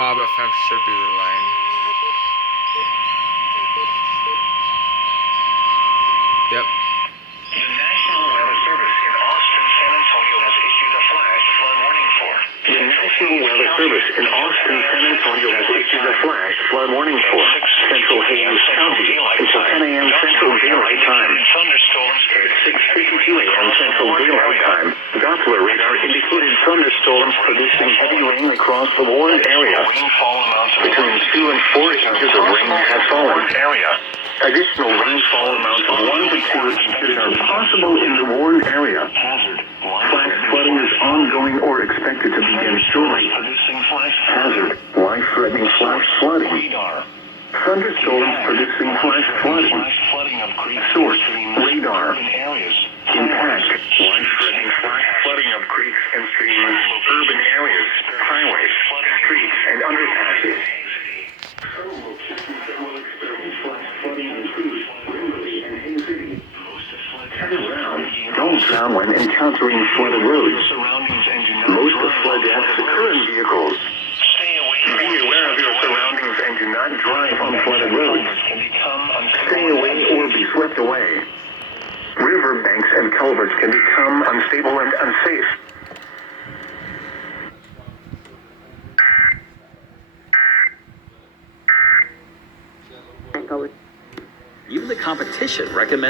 Bob FM should be the line. Yep. The National Weather Service in Austin, San Antonio has issued a flash flood warning for. The National Weather Service in Austin, San Antonio has issued a flash flood warning for Central Haines County until 10 a.m. Central Daylight Time. Thunderstorms At 6:52 a.m. Central Daylight Time, Doppler radar indicated thunderstorms producing heavy rain across the warned area. rainfall amounts of Between 2 and 4 inches of rain have fallen. area. Additional rainfall amounts of 1 to 2 inches are possible in the warned area. Hazard. Flash flooding is ongoing or expected to begin shortly. Producing flash Hazard. Life-threatening flash flooding. radar. Thunderstorms producing flash flooding. Flash flooding of creeks Source. streams Radar. in areas. Impact. Life-threatening flash flooding of creeks and streams, urban areas, highways, streets, and underpasses. Some locations that will experience flash flooding include Wimberley and Haines City. Turn around. Don't drown when encountering flooded roads. Surroundings and do not Most of drive flood on deaths flooded occur in roads. vehicles. Stay away. Be aware of your surroundings and do not drive on flooded roads. Can become unstable. Stay away or be swept away. River banks and culverts can become unstable and unsafe. Even the competition recommends